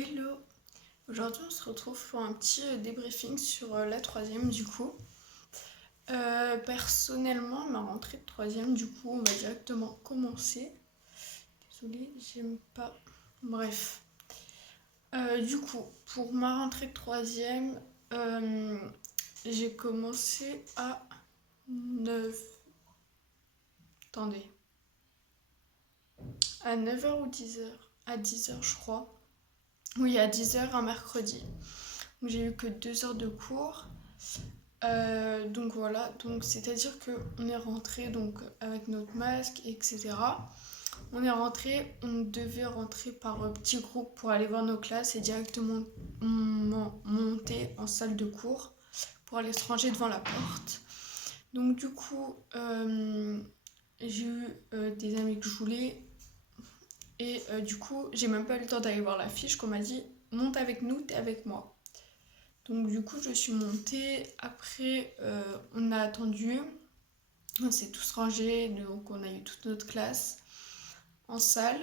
Hello! Aujourd'hui on se retrouve pour un petit débriefing sur la troisième du coup. Personnellement, ma rentrée de troisième du coup, on va directement commencer. Désolée, j'aime pas. Bref. Du coup, pour ma rentrée de troisième, j'ai commencé à 9. Attendez. À 9h ou 10h? À 10h je crois. Oui, à 10h un mercredi. Donc j'ai eu que 2 heures de cours. Donc voilà, donc c'est-à-dire qu'on est rentré donc avec notre masque, etc. On est rentré, on devait rentrer par petits groupes pour aller voir nos classes et directement monter en salle de cours pour aller se ranger devant la porte. Donc du coup, j'ai eu des amis que je voulais et du coup, j'ai même pas eu le temps d'aller voir l'affiche qu'on m'a dit monte avec nous, t'es avec moi. Donc du coup, je suis montée. Après, on a attendu. On s'est tous rangés. Donc on a eu toute notre classe en salle.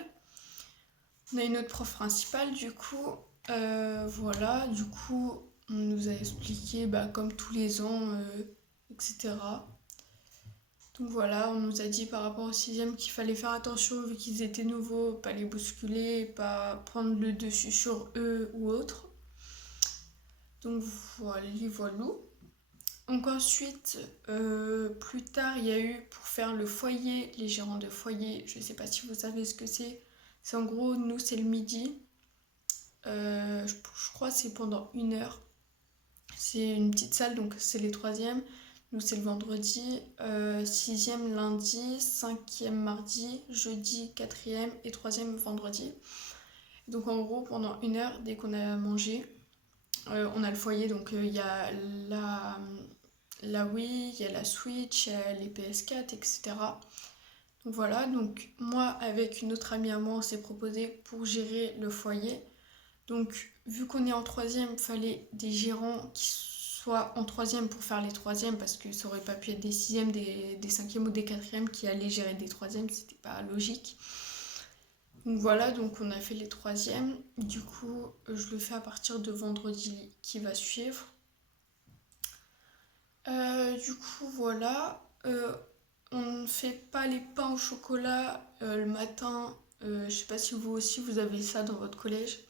On a eu notre prof principal. Du coup, voilà. Du coup, on nous a expliqué, comme tous les ans, etc. Donc voilà, on nous a dit par rapport au sixième qu'il fallait faire attention vu qu'ils étaient nouveaux, pas les bousculer, pas prendre le dessus sur eux ou autre. Donc voilà, voilà. Donc ensuite, plus tard, il y a eu pour faire le foyer, les gérants de foyer. Je ne sais pas si vous savez ce que c'est. C'est en gros, nous, c'est le midi. Je crois que c'est pendant 1 heure. C'est une petite salle, donc c'est les troisièmes. Nous, c'est le vendredi. Sixième lundi, cinquième mardi, jeudi, quatrième et troisième vendredi. Donc en gros, pendant 1 heure, dès qu'on a mangé, on a le foyer. Donc il y a la Wii, il y a la Switch, il y a les PS4, etc. Donc voilà, donc moi avec une autre amie à moi, on s'est proposé pour gérer le foyer. Donc vu qu'on est en troisième, il fallait des gérants qui soient en troisième pour faire les troisièmes parce que ça aurait pas pu être des sixièmes, des cinquièmes ou des quatrièmes qui allaient gérer des troisièmes, c'était pas logique. Donc voilà, donc on a fait les troisièmes. Du coup, je le fais à partir de vendredi qui va suivre. Du coup, voilà. On ne fait pas les pains au chocolat le matin. Je sais pas si vous aussi vous avez ça dans votre collège.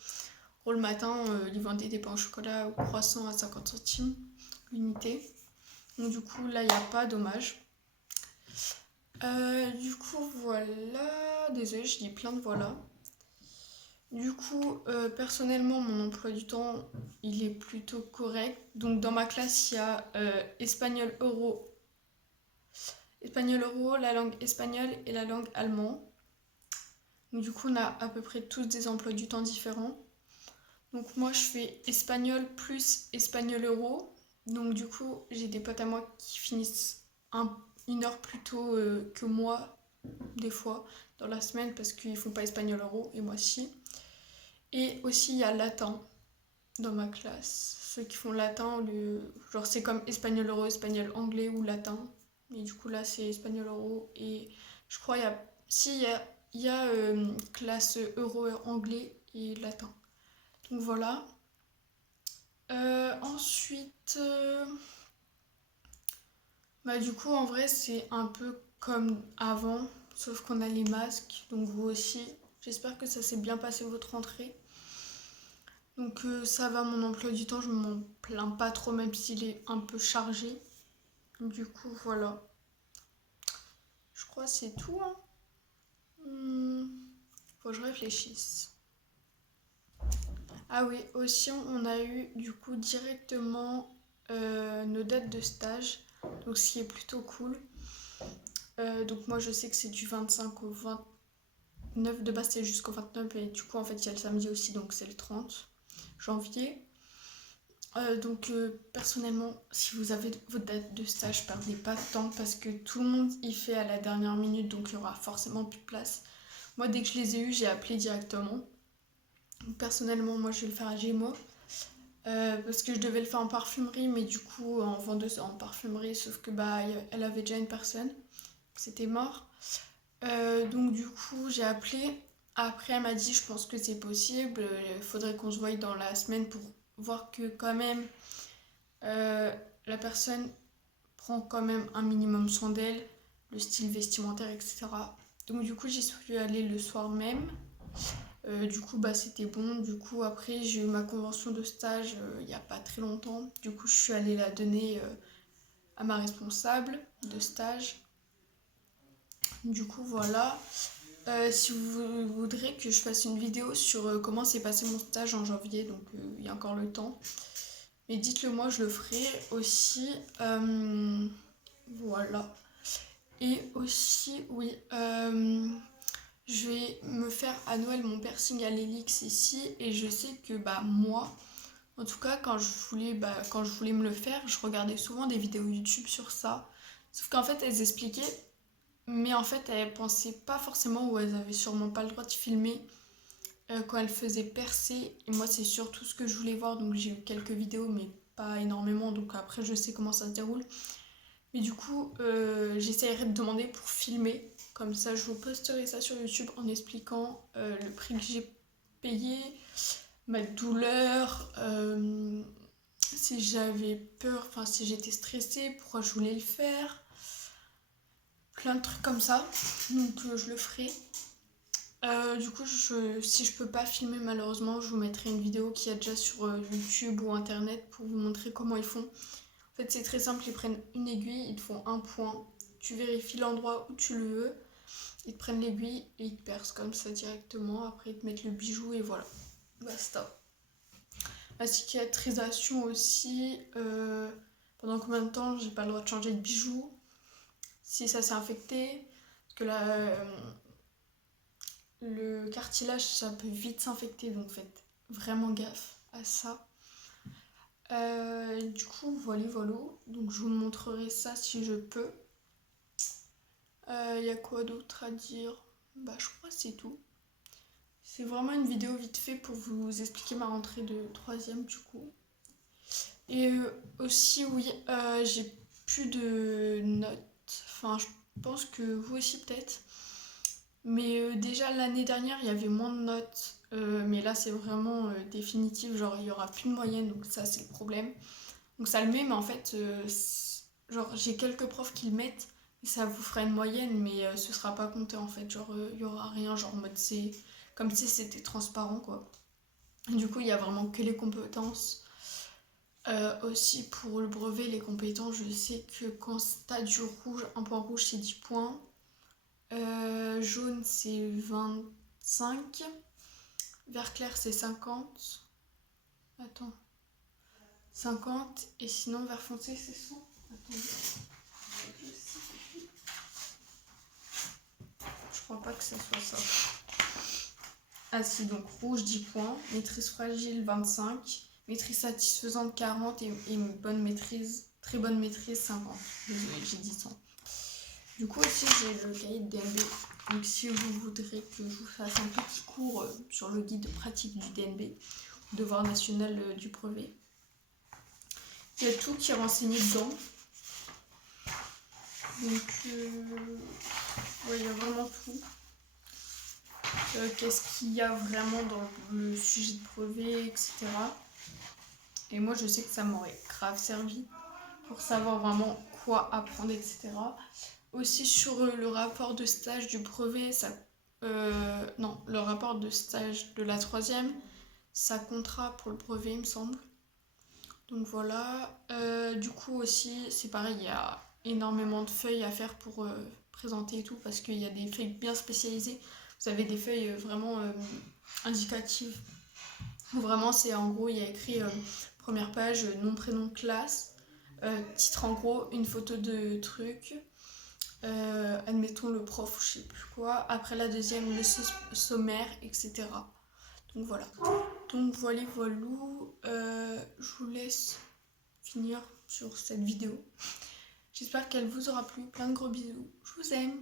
Pour le matin, ils vendaient des pains au chocolat au croissant à 50 centimes l'unité. Donc du coup, là, il n'y a pas, dommage. Du coup, voilà. Désolée, je dis plein de voilà. Du coup, personnellement, mon emploi du temps, il est plutôt correct. Donc dans ma classe, il y a espagnol euro, la langue espagnole et la langue allemande. Donc du coup, on a à peu près tous des emplois du temps différents. Donc moi, je fais espagnol plus espagnol euro. Donc du coup, j'ai des potes à moi qui finissent 1 heure plus tôt que moi, des fois, dans la semaine, parce qu'ils font pas espagnol euro, et moi si. Et aussi, il y a latin dans ma classe. Ceux qui font latin, genre c'est comme espagnol euro, espagnol anglais ou latin. Et du coup, là, c'est espagnol euro. Et je crois il y a classe euro anglais et latin. Donc voilà. Ensuite, du coup, en vrai, c'est un peu comme avant, sauf qu'on a les masques. Donc vous aussi. J'espère que ça s'est bien passé votre rentrée. Donc ça va, mon emploi du temps, je m'en plains pas trop, même s'il est un peu chargé. Du coup, voilà. Je crois que c'est tout. Hein. Faut que je réfléchisse. Ah oui, aussi, on a eu du coup directement nos dates de stage. Donc ce qui est plutôt cool. Donc moi, je sais que c'est du 25 au 29. De base, c'est jusqu'au 29. Et du coup, en fait, il y a le samedi aussi, donc c'est le 30 janvier. Donc personnellement, si vous avez votre date de stage, perdez pas de temps parce que tout le monde y fait à la dernière minute, donc il y aura forcément plus de place. Moi, dès que je les ai eus, j'ai appelé directement. Donc, personnellement, moi, je vais le faire à Gémeaux parce que je devais le faire en parfumerie, mais du coup, en vendeuse en parfumerie, sauf que elle avait déjà une personne, c'était mort. Donc du coup, j'ai appelé. Après, elle m'a dit, je pense que c'est possible, il faudrait qu'on se voie dans la semaine pour voir que quand même la personne prend quand même un minimum soin d'elle, le style vestimentaire, etc. Donc du coup, j'y suis allée le soir même. Du coup, bah, c'était bon. Du coup, après, j'ai eu ma convention de stage il n'y a pas très longtemps. Du coup, je suis allée la donner à ma responsable de stage. Du coup, voilà. Si vous voudrez que je fasse une vidéo sur comment s'est passé mon stage en janvier, donc il y a encore le temps. Mais dites-le moi, je le ferai aussi. Voilà. Et aussi, oui, je vais me faire à Noël mon piercing à l'hélix ici. Et je sais que bah moi, en tout cas, quand je voulais me le faire, je regardais souvent des vidéos YouTube sur ça. Sauf qu'en fait, elles expliquaient, mais en fait, elles pensaient pas forcément ou elles avaient sûrement pas le droit de filmer quand elles faisaient percer. Et moi, c'est surtout ce que je voulais voir, donc j'ai eu quelques vidéos, mais pas énormément. Donc après, je sais comment ça se déroule. Mais du coup, j'essaierai de demander pour filmer. Comme ça, je vous posterai ça sur YouTube en expliquant le prix que j'ai payé, ma douleur, si j'avais peur, enfin si j'étais stressée, pourquoi je voulais le faire. Plein de trucs comme ça. Donc je le ferai. Du coup, si je peux pas filmer malheureusement, je vous mettrai une vidéo qui est déjà sur YouTube ou internet pour vous montrer comment ils font. En fait, c'est très simple, ils prennent une aiguille, ils te font un point, tu vérifies l'endroit où tu le veux, ils te prennent l'aiguille et ils te percent comme ça directement. Après, ils te mettent le bijou et voilà, basta. La cicatrisation aussi, pendant combien de temps j'ai pas le droit de changer de bijou si ça s'est infecté, parce que là, le cartilage ça peut vite s'infecter, donc faites vraiment gaffe à ça. Du coup, voilà. Donc je vous montrerai ça si je peux. Y a quoi d'autre à dire? Bah je crois que c'est tout. C'est vraiment une vidéo vite fait pour vous expliquer ma rentrée de 3ème du coup. Et aussi oui, j'ai plus de notes. Enfin je pense que vous aussi peut-être. Mais déjà l'année dernière il y avait moins de notes. Mais là c'est vraiment définitif. Genre il y aura plus de moyenne, donc ça c'est le problème. Donc ça le met, mais en fait, genre j'ai quelques profs qui le mettent, et ça vous fera une moyenne, mais ce sera pas compté en fait. Genre il y aura rien, genre en mode c'est comme si c'était transparent quoi. Et du coup, il y a vraiment que les compétences. Aussi pour le brevet, les compétences, je sais que quand t'as du rouge, un point rouge c'est 10 points, jaune c'est 25, vert clair c'est 50. Attends. 50 et sinon vert foncé c'est 100. Attendez. Je crois pas que ça soit ça. Ah si, donc rouge 10 points, maîtrise fragile 25, maîtrise satisfaisante 40 et une bonne maîtrise, très bonne maîtrise 50. Désolée, j'ai dit 100. Du coup aussi j'ai le cahier de DNB. Donc si vous voudrez que je vous fasse un petit cours sur le guide pratique du DNB, devoir national du brevet. Il y a tout qui est renseigné dedans. Donc, ouais, il y a vraiment tout. Qu'est-ce qu'il y a vraiment dans le sujet de brevet, etc. Et moi, je sais que ça m'aurait grave servi pour savoir vraiment quoi apprendre, etc. Aussi sur le rapport de stage du brevet, non, le rapport de stage de la 3ème, ça comptera pour le brevet, il me semble. Donc voilà. Du coup aussi, c'est pareil, il y a énormément de feuilles à faire pour présenter et tout, parce qu'il y a des feuilles bien spécialisées. Vous avez des feuilles vraiment indicatives. Où vraiment, c'est en gros, il y a écrit première page, nom, prénom, classe, titre en gros, une photo de truc, admettons le prof ou je sais plus quoi. Après la deuxième, le sommaire, etc. Donc voilà. Donc voilà. Je vous laisse finir sur cette vidéo. J'espère qu'elle vous aura plu. Plein de gros bisous. Je vous aime.